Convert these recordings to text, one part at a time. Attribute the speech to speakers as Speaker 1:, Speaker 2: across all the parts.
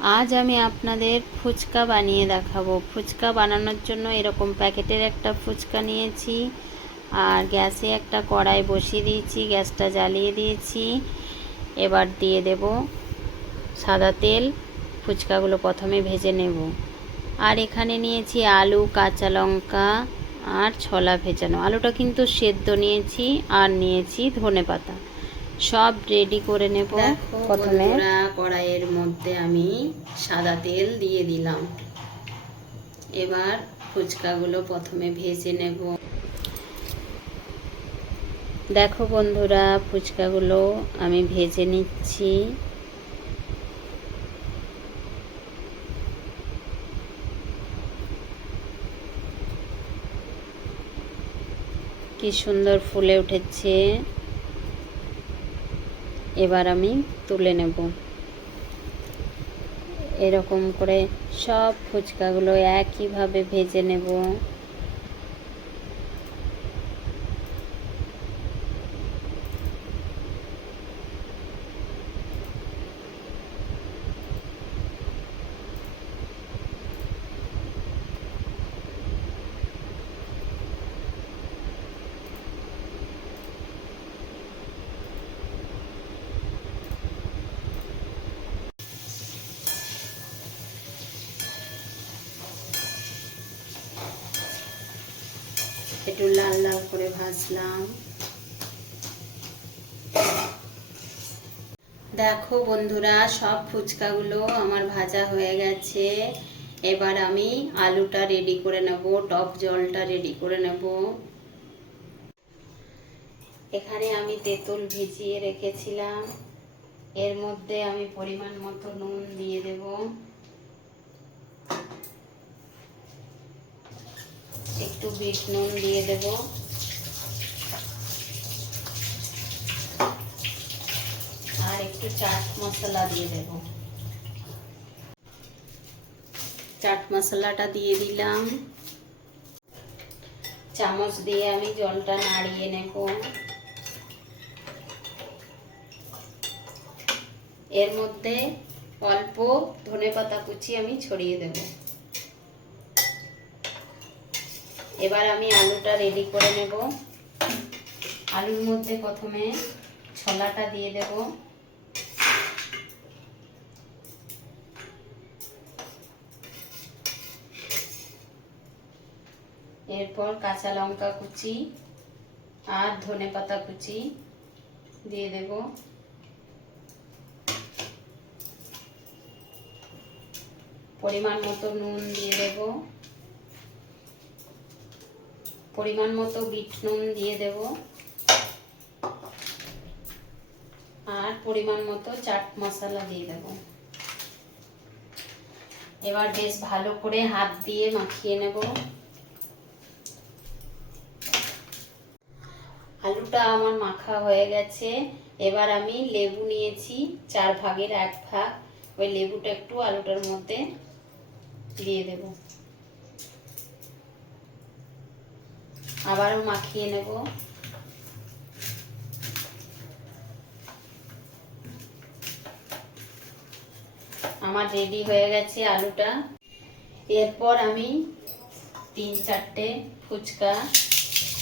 Speaker 1: আজ আমি আপনাদের ফুচকা বানিয়ে দেখাবো। ফুচকা বানানোর জন্য এরকম প্যাকেটের একটা ফুচকা নিয়েছি, আর গ্যাসে একটা কড়াই বসিয়ে দিয়েছি, গ্যাসটা জ্বালিয়ে দিয়েছি। এবার দিয়ে দেব সাদা তেল, ফুচকাগুলো প্রথমে ভেজে নেব। আর এখানে নিয়েছি আলু, কাঁচা লঙ্কা, আর ছোলা ভেজানো। আলুটা কিন্তু সেদ্ধ নিয়েছি, আর নিয়েছি ধনে পাতা সব রেডি করে নেব। প্রথমে কড়াইয়ের মধ্যে আমি সাদা তেল দিয়ে দিলাম। এবার ফুচকাগুলো প্রথমে ভেজে নেব। দেখো বন্ধুরা ফুচকাগুলো আমি ভেজে নিচ্ছি। কি সুন্দর ফুলে উঠেছে। এবার আমি তুলে নেব। এরকম করে সব ফুচকাগুলো একইভাবে ভেজে নেব। একটু লাল লাল করে ভাজলাম। দেখো বন্ধুরা, সব ফুচকাগুলো আমার ভাজা হয়ে গেছে। এবার আমি আলুটা রেডি করে নেব, টক জলটা রেডি করে নেব। এখানে আমি তেঁতুল ভিজিয়ে রেখেছিলাম। এর মধ্যে আমি পরিমাণ মতো নুন দিয়ে দেবো। একটু বিট নুন দিয়ে দেব। আর একটু চাট মশলা দিয়ে দেব। চাট মশলাটা দিয়ে দিলাম। চামচ দিয়ে আমি জলটা নাড়িয়ে নেব। এর মধ্যে অল্প ধনে পাতা কুচি আমি ছড়িয়ে দেবো। এবার আমি আলুটা রেডি করে নেব। আলুর মধ্যে প্রথমে ছোলাটা দিয়ে দেব। এরপর কাঁচা লঙ্কা কুচি আর ধনে পাতা কুচি দিয়ে দেব। পরিমাণ মতো নুন দিয়ে দেবো। পরিমাণ মতো বিট নুন দিয়ে দেব। আর পরিমাণ মতো চাট মশলা দিয়ে দেব। এবার বেশ ভালো করে হাত দিয়ে মাখিয়ে নেব। আলুটা আমার মাখা হয়ে গেছে। এবার আমি লেবু নিয়েছি, চার ভাগের এক ভাগ। ওই লেবুটা একটু আলুটার মধ্যে দিয়ে দেবো। আবারও মাখিয়ে নেব। আমার রেডি হয়ে গেছে আলুটা। এরপর আমি তিন চারটে ফুচকা,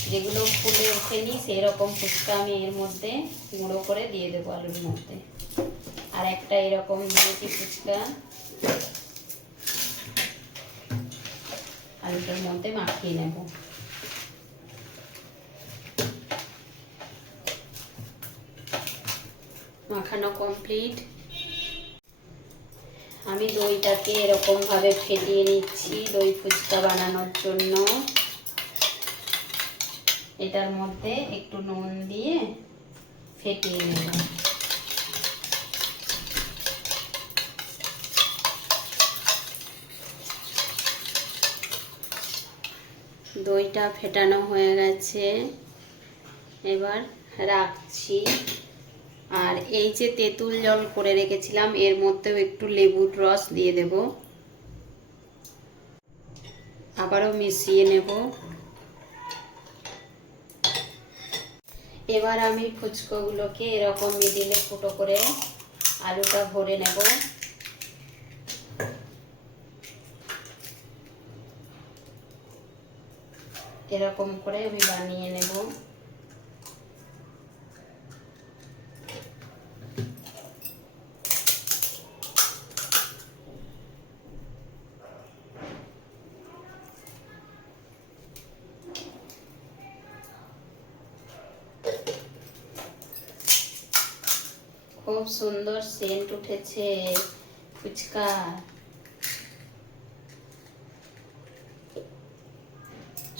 Speaker 1: যেগুলো ফুলে ওঠেনি সেই রকম ফুচকা আমি এর মধ্যে গুঁড়ো করে দিয়ে দেবো আলুর মধ্যে। আর একটা এরকম দিয়েছি ফুচকা। আলুটার মধ্যে মাখিয়ে নেব। মাখানো কমপ্লিট আমি দইটাকে এরকমভাবে ফেটিয়ে নিচ্ছি দই ফুচকা বানানোর জন্য। এটার মধ্যে একটু নুন দিয়ে ফেটিয়ে নেব। দইটা ফেটানো হয়ে গেছে। এবার রাখছি। আর এই যে তেঁতুল জল করে রেখেছিলাম, এর মধ্যেও একটু লেবুর রস দিয়ে দেব। আবারও মিশিয়ে নেব। এবার আমি ফুচকোগুলোকে এরকম মিডিলে ফুটো করে আলুটা ভরে নেব। এরকম করে আমি বানিয়ে নেব। খুব সুন্দর সেন্ট উঠেছে, ফুচকা।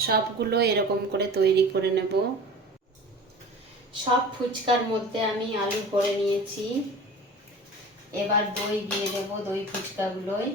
Speaker 1: সবগুলো এরকম করে তৈরি করে নেব। সব ফুচকার মধ্যে আমি আলু করে নিয়েছি। এবার দই দিয়ে দেব দই ফুচকাগুলোয়।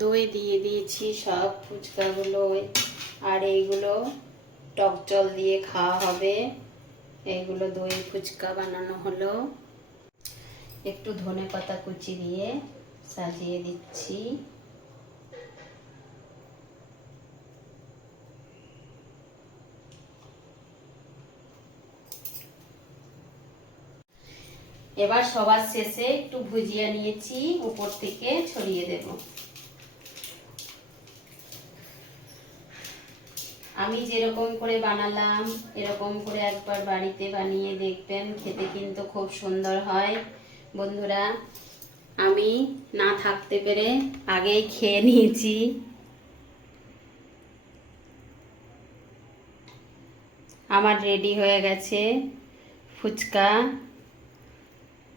Speaker 1: দই দিয়ে দিয়েছি, সব ফুচকাগুলো আর এইগুলো টক জল দিয়ে খাওয়া হবে। এইগুলো দই, ফুচকা বানানো হলো। একটু ধনে পাতা কুচি দিয়ে সাজিয়ে দিচ্ছি। এবার সবার শেষে একটু ভুজিয়া নিয়েছি, উপর থেকে ছড়িয়ে দেব। আমি যেরকম করে বানালাম, এরকম করে একবার বাড়িতে বানিয়ে দেখবেন, খেতে কিন্তু খুব সুন্দর হয়। বন্ধুরা, আমি না থাকতে পেরে আগেই খেয়ে নিয়েছি। আমার রেডি হয়ে গেছে ফুচকা।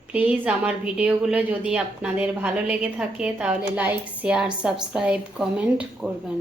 Speaker 1: প্লিজ আমার ভিডিওগুলো যদি আপনাদের ভালো লেগে থাকে, তাহলে লাইক, শেয়ার, সাবস্ক্রাইব, কমেন্ট করবেন।